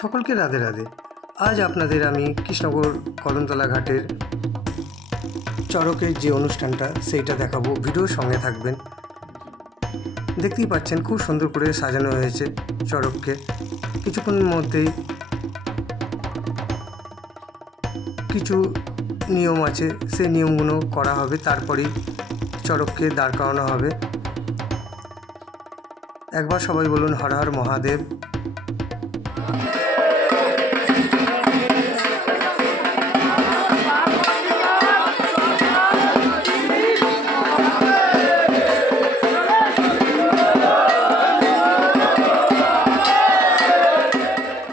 সকলকে রাধে রাধে। আজ আপনাদের আমি কৃষ্ণনগর কদমতলা ঘাটের চড়কের যে অনুষ্ঠানটা সেইটা দেখাবো, ভিডিওর সঙ্গে থাকবেন। দেখতেই পাচ্ছেন খুব সুন্দর করে সাজানো হয়েছে চড়ককে। কিছুক্ষণের মধ্যেই কিছু নিয়ম আছে, সেই নিয়মগুলো করা হবে, তারপরেই চড়ককে দাঁড় করানো হবে। একবার সবাই বলুন হর হর মহাদেব।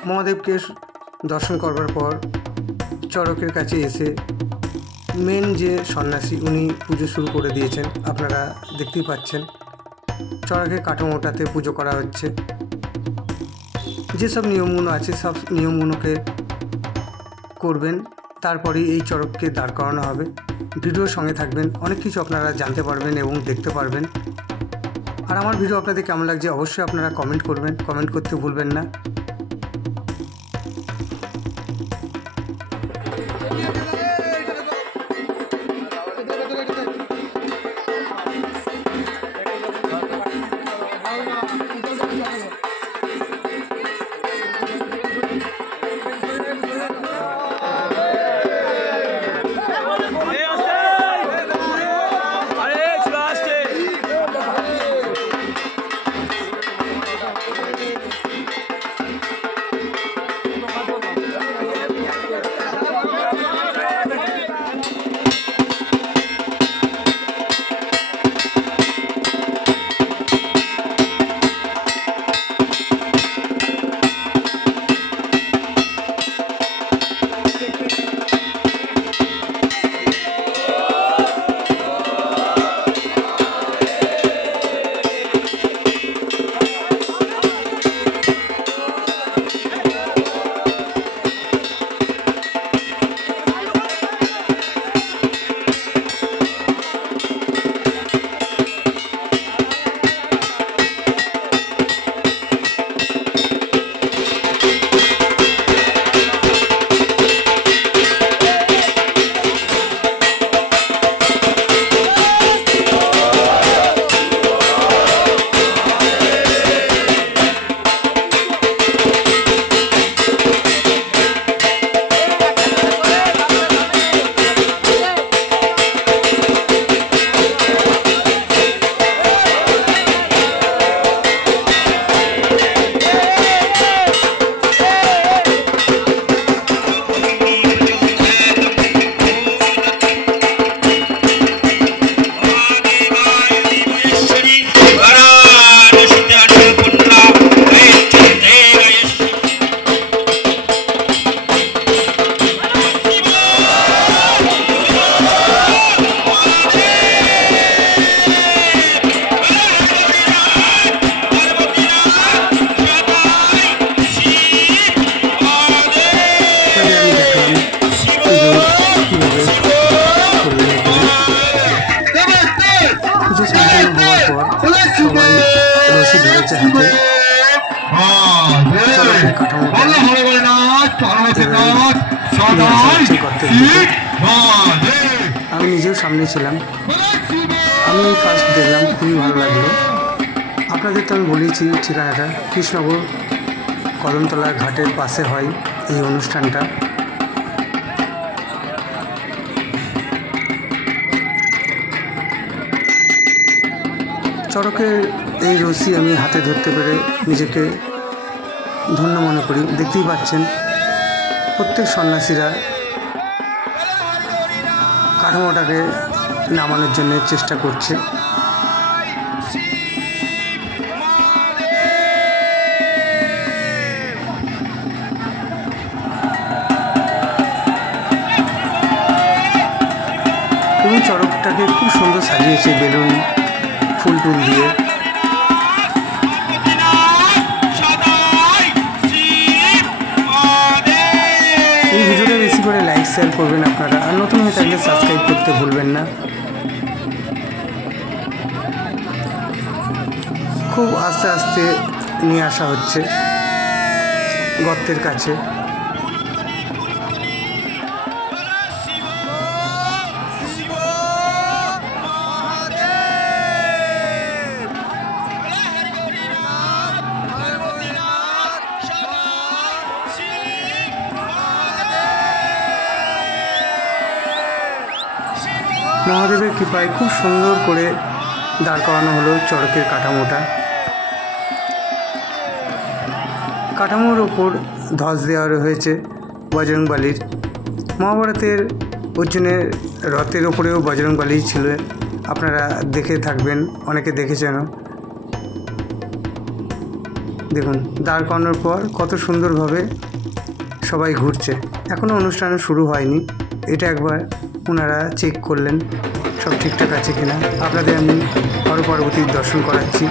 মহাদেবকে দর্শন করবার পর চড়কের কাছে এসে মেন যে সন্ন্যাসী উনি পুজো শুরু করে দিয়েছেন। আপনারা দেখতেই পাচ্ছেন চড়কের কাঠামোটাতে পুজো করা হচ্ছে। যেসব নিয়মগুলো আছে সব নিয়মগুলোকে করবেন, তারপরেই এই চড়ককে দাঁড় করানো হবে। ভিডিওর সঙ্গে থাকবেন, অনেক কিছু আপনারা জানতে পারবেন এবং দেখতে পারবেন। আর আমার ভিডিও আপনাদের কেমন লাগছে অবশ্যই আপনারা কমেন্ট করবেন, কমেন্ট করতে ভুলবেন না। আমি নিজেও সামনে ছিলাম, আমি ফার্স্ট দেখলাম, খুবই ভালো লাগলো। আপনাদের তো আমি বলেছি ঠিকানাটা কৃষ্ণনগর কদমতলা ঘাটের পাশে হয় এই অনুষ্ঠানটা। চড়কের এই রশি আমি হাতে ধরতে পেরে নিজেকে ধন্য মনে করি। দেখতেই পাচ্ছেন প্রত্যেক সন্ন্যাসীরা কাঠামোটাকে নামানোর জন্য চেষ্টা করছে। এবং চড়কটাকে খুব সুন্দর সাজিয়েছে বেলুন ফুল টুল দিয়ে। এই ভিডিওটা বেশি করে লাইক শেয়ার করবেন আপনারা, আর নতুন হয়ে থাকলে সাবস্ক্রাইব করতে ভুলবেন না। খুব আস্তে আস্তে নিয়ে আসা হচ্ছে। গর্তের কাছে। মহাদেবের কৃপায় খুব সুন্দর করে দাঁড় করানো হলো চড়কের কাঠামোটা। কাঠামোর ওপর ধ্বজ দেওয়া হয়েছে বজরংবলীর। মহাভারতের অর্জুনের রথের ওপরেও বজরংবলী ছিল, আপনারা দেখে থাকবেন, অনেকে দেখেছেন। দেখুন দাঁড় করানোর পর কত সুন্দরভাবে সবাই ঘুরছে। এখনও অনুষ্ঠান শুরু হয়নি, এটা একবার ওনারা চেক করলেন সব ঠিকঠাক আছে কিনা। আপনাদের আমি আরও পরবর্তী দর্শন করাচ্ছি।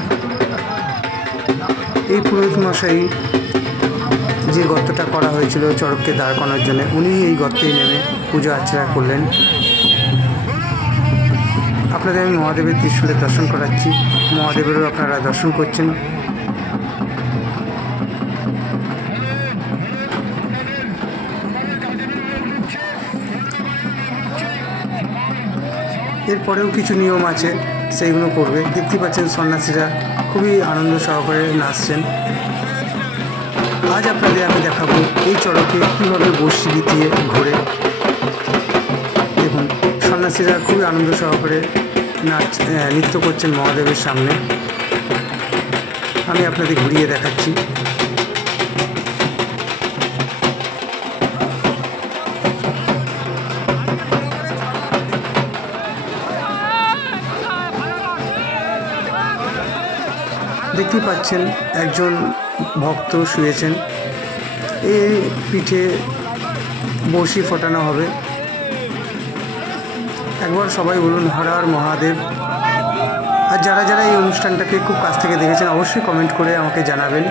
এই পুরোহিত মশাই যে গর্তটা করা হয়েছিল চড়ককে দাঁড় করানোর জন্য, উনি এই গর্তেই নেমে পুজো আর্চনা করলেন। আপনাদের আমি মহাদেবের ত্রিশূলের দর্শন করাচ্ছি, মহাদেবেরও আপনারা দর্শন করছেন। এরপরেও কিছু নিয়ম আছে, সেইগুলো করবে। দেখতে পাচ্ছেন সন্ন্যাসীরা খুবই আনন্দ সহকারে নাচছেন। আজ আপনাদের আমি দেখাবো এই চড়কে কীভাবে বড়শি দিয়ে ঘোরে। দেখুন সন্ন্যাসীরা খুবই আনন্দ সহকারে নৃত্য করছেন মহাদেবের সামনে। আমি আপনাদের ঘুরিয়ে দেখাচ্ছি। দেখতে পাচ্ছেন একজন ভক্ত শুয়েছেন, এই পিঠে বড়শি ফোটানো হবে। একবার সবাই বলুন হর হর মহাদেব। আর যারা যারা এই অনুষ্ঠানটাকে খুব কাছ থেকে দেখেছেন অবশ্যই কমেন্ট করে আমাকে জানাবেন।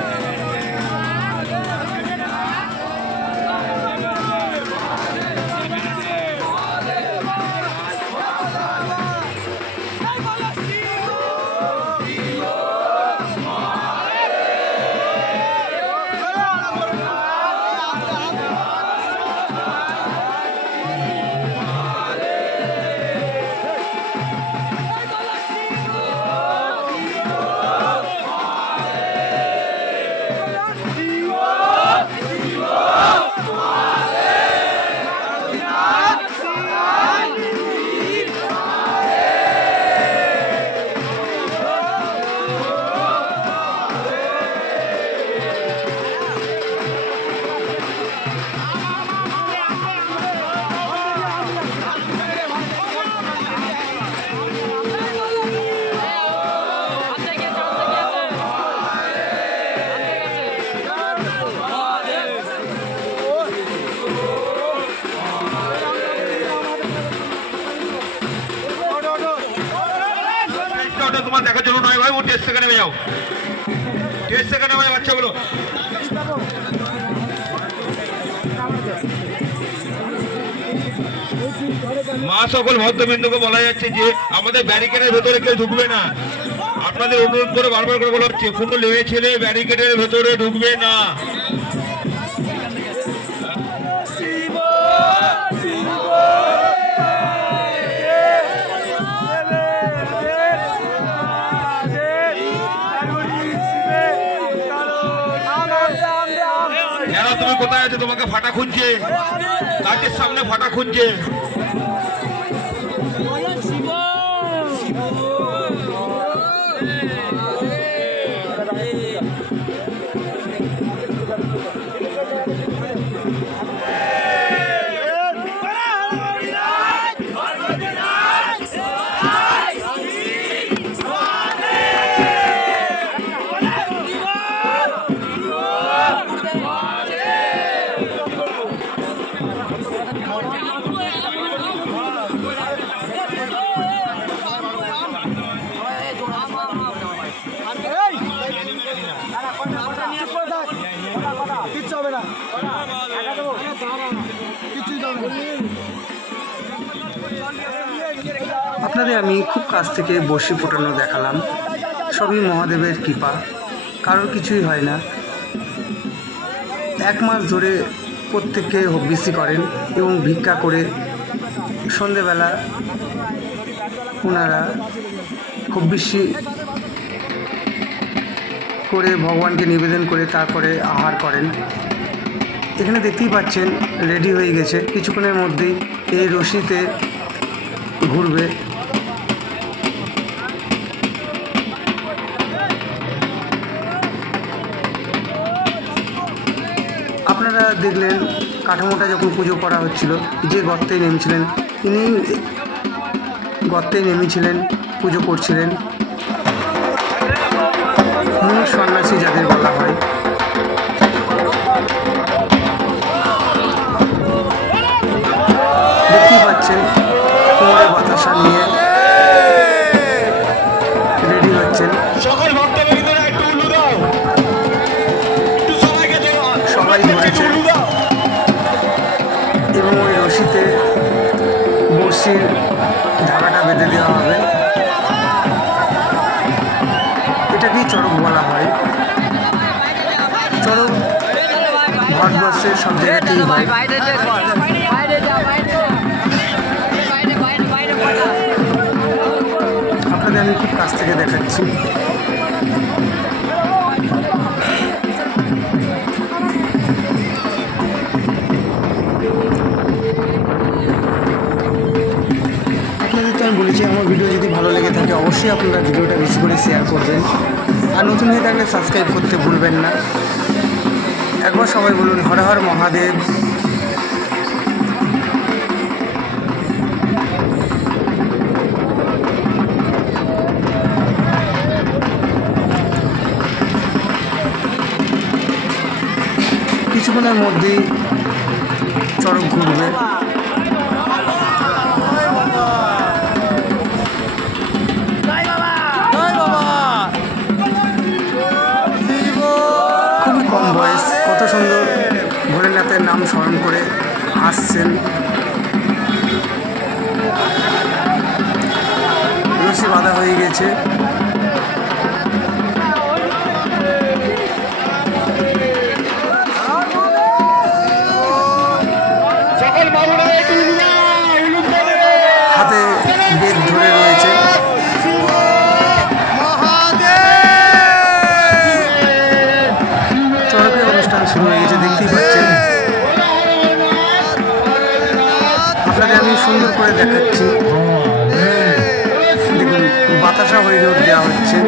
তোমার দেখার জন্য নয় ভাই, ও টেস্ট সেখানে যাও, টেস্ট সেখানে ভাই বাচ্চাগুলো। মা সকল ভক্তবৃন্দকে বলা যাচ্ছে যে আমাদের ব্যারিকেডের ভেতরে কেউ ঢুকবে না। আপনাদের অনুরোধ করে বারবার করে বলা হচ্ছে কোনো লেবে ছেলে ব্যারিকেডের ভেতরে ঢুকবে না। তুমি কোথায় আছো? তোমাকে ফাটা খুঁজছে, গাছের সামনে ফাটা খুঁজছে। আপনাদের আমি খুব কাছ থেকে বড়শি ফোটানো দেখালাম, সবই মহাদেবের কৃপা, কারোর কিছুই হয় না। 1 মাস ধরে প্রত্যেককে হবিষ্যি করেন এবং ভিক্ষা করে সন্ধেবেলা ওনারা হবিষ্যি করে ভগবানকে নিবেদন করে তারপরে আহার করেন। এখানে দেখতেই পাচ্ছেন রেডি হয়ে গেছে, কিছুক্ষণের মধ্যেই এই রশিতে ঘুরবে। আপনারা দেখলেন কাঠামোটা যখন পুজো করা হচ্ছিল, যে গর্তে নেমেছিলেন ইনি গর্তে নেমেছিলেন, পুজো করছিলেন। মুনিশ সন্ন্যাসী যাদের বলা হয়। দেখতেই পাচ্ছেন কোমরে বাতাসা নিয়ে রেডি হচ্ছেন। সবাই ধরেছে এবং ওই রশিতে বড়শির ধারাটা বেঁধে দেওয়া হবে। এটাকেই চড়ক বলা হয়। চড়ক ভারতবর্ষের সব জায়গাতেই হয়। আপনাদের আমি খুব কাছ থেকে দেখাচ্ছি। আপনাদের তো আমি বলেছি আমার ভিডিও যদি ভালো লেগে থাকে অবশ্যই আপনারা ভিডিওটা বেশি করে শেয়ার করবেন, আর নতুন হয়ে থাকলে সাবস্ক্রাইব করতে ভুলবেন না। একবার সবাই বলুন হর হর মহাদেব। কিছুক্ষণের মধ্যেই চড়ক ঘুরবে। খুবই কম বয়স, কত সুন্দর ভোলেনাথের নাম স্মরণ করে আসছেন। রশি বাঁধা হয়ে গেছে। হাতে বেদ ধরে রয়েছে। চড়কের অনুষ্ঠান শুরু হয়ে গেছে, দেখতেই পাচ্ছেন। আপনাদের আমি সুন্দর করে দেখাচ্ছি। দেখুন বাতাসা হরিণোট দেওয়া হচ্ছে।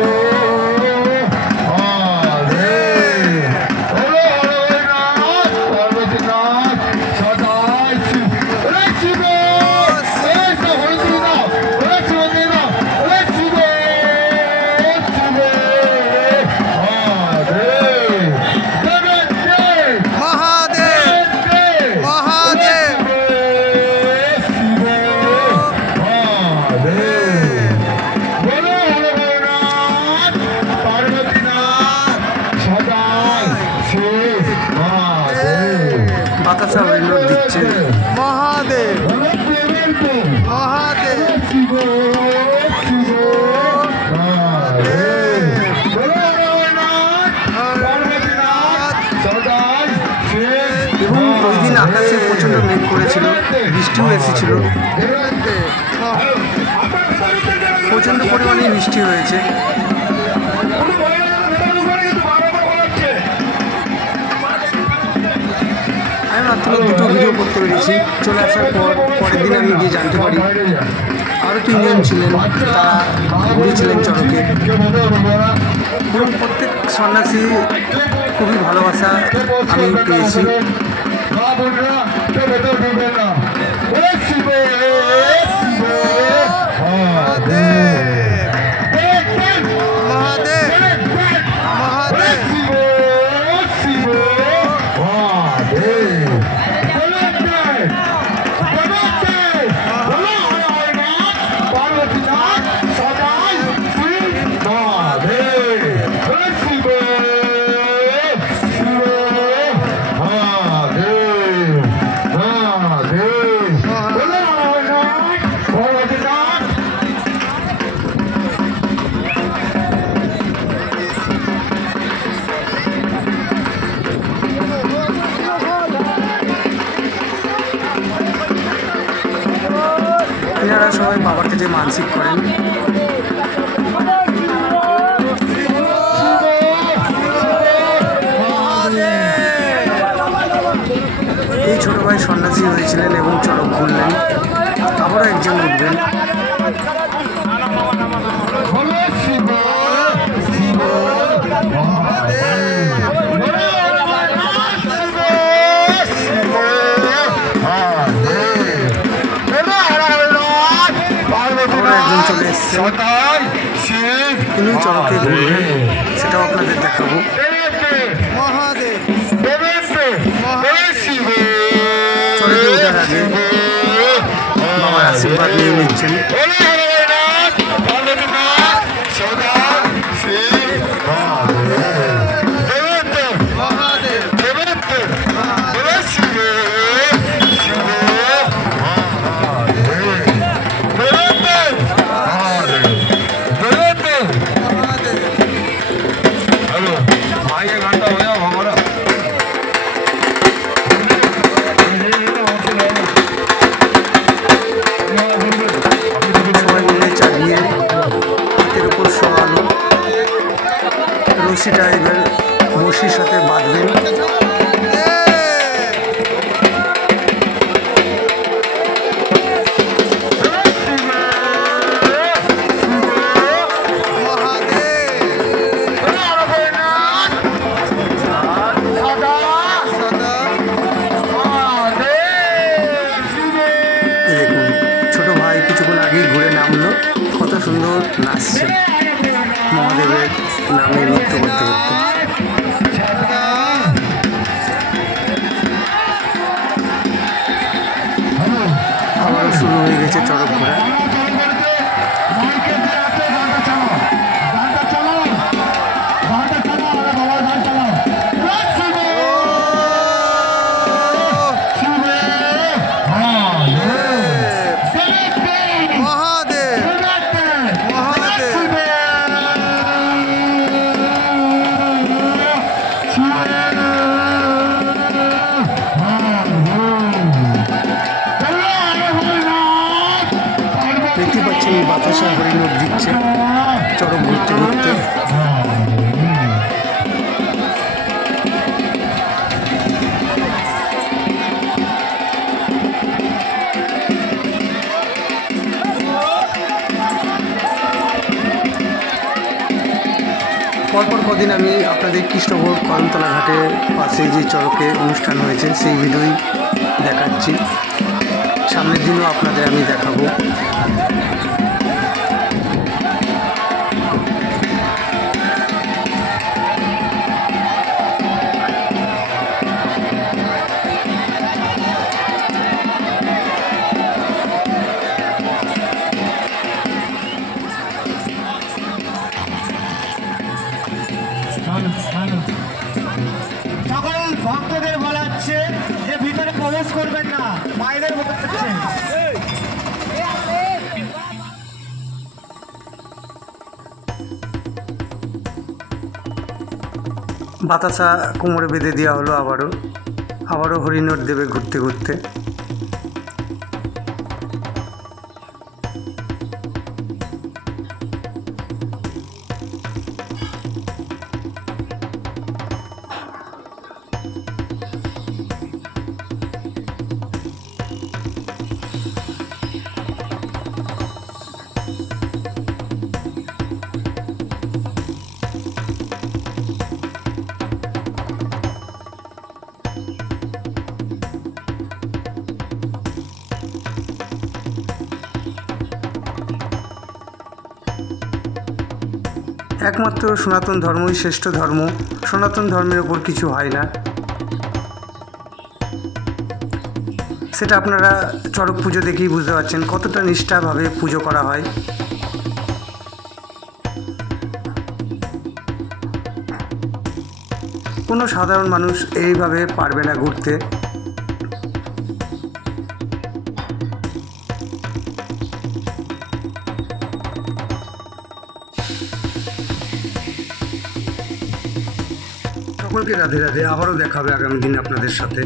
বাতাসা হরিণোট দিচ্ছে। মহাদেব মহাদেব এবং ওই দিন আকাশে প্রচণ্ড মেঘ করেছিল, বৃষ্টিও এসেছিল, প্রচণ্ড পরিমাণে বৃষ্টি হয়েছে। আমি মাত্র 2টো ভিডিও করতে পেরেছি। চলে আসার পরের দিন আমি গিয়ে জানতে পারি আরও 3 জন ছিলেন, তারা ঘুরেছিলেন চড়কে। এবং প্রত্যেক সন্ন্যাসী খুবই ভালোবাসা আমি পেয়েছি। এনারা সবাই বাবার কাছে মানসিক করেন। এই ছোট ভাই সন্ন্যাসী হয়েছিলেন এবং চড়ক ঘুরলেন, আবারও একজন উঠবেন। একজন চলে এসছেন, তিনি চড়কে ঘুরবেন, সেটাও আপনাদের দেখাবো। চড়কে ওঠার আগে বাবার আশীর্বাদ নিয়ে নিচ্ছেন। রশিটা এবার বড়শির সাথে বাঁধবেন। দেখুন ছোট ভাই কিছুক্ষণ আগেই ঘুরে নামলো, কত সুন্দর নাচছে মহাদেবের নামে নৃত্য করতে করতে। আবারও শুরু হয়ে গেছে চড়ক ঘোরা। দেখতে পাচ্ছেন বাতাসা হরিণর দিচ্ছে চড়ক ঘুরতে ঘুরতে। পরপর কদিন আমি আপনাদের কৃষ্ণভোগ কদমতলা ঘাটের পাশে যে চড়কে অনুষ্ঠান হয়েছে সেই ভিডিওই দেখাচ্ছি, সামনের দিনও আপনাদের আমি দেখাবো। সকল ভক্তদের বলা হচ্ছে যে ভিতরে প্রবেশ করবেন না, বাইরে বলাচ্ছে। বাতাসা কোমরে বেঁধে দেওয়া হলো, আবারও হরিণর দেবে ঘুরতে ঘুরতে। একমাত্র সনাতন ধর্মই শ্রেষ্ঠ ধর্ম, সনাতন ধর্মের ওপর কিছু হয় না, সেটা আপনারা চড়ক পুজো দেখেই বুঝতে পারছেন কতটা নিষ্ঠাভাবে পুজো করা হয়। কোনো সাধারণ মানুষ এইভাবে পারবে না ঘুরতে। সকলকে রাধে রাধে, আবারও দেখা হবে আগামী দিন আপনাদের সাথে।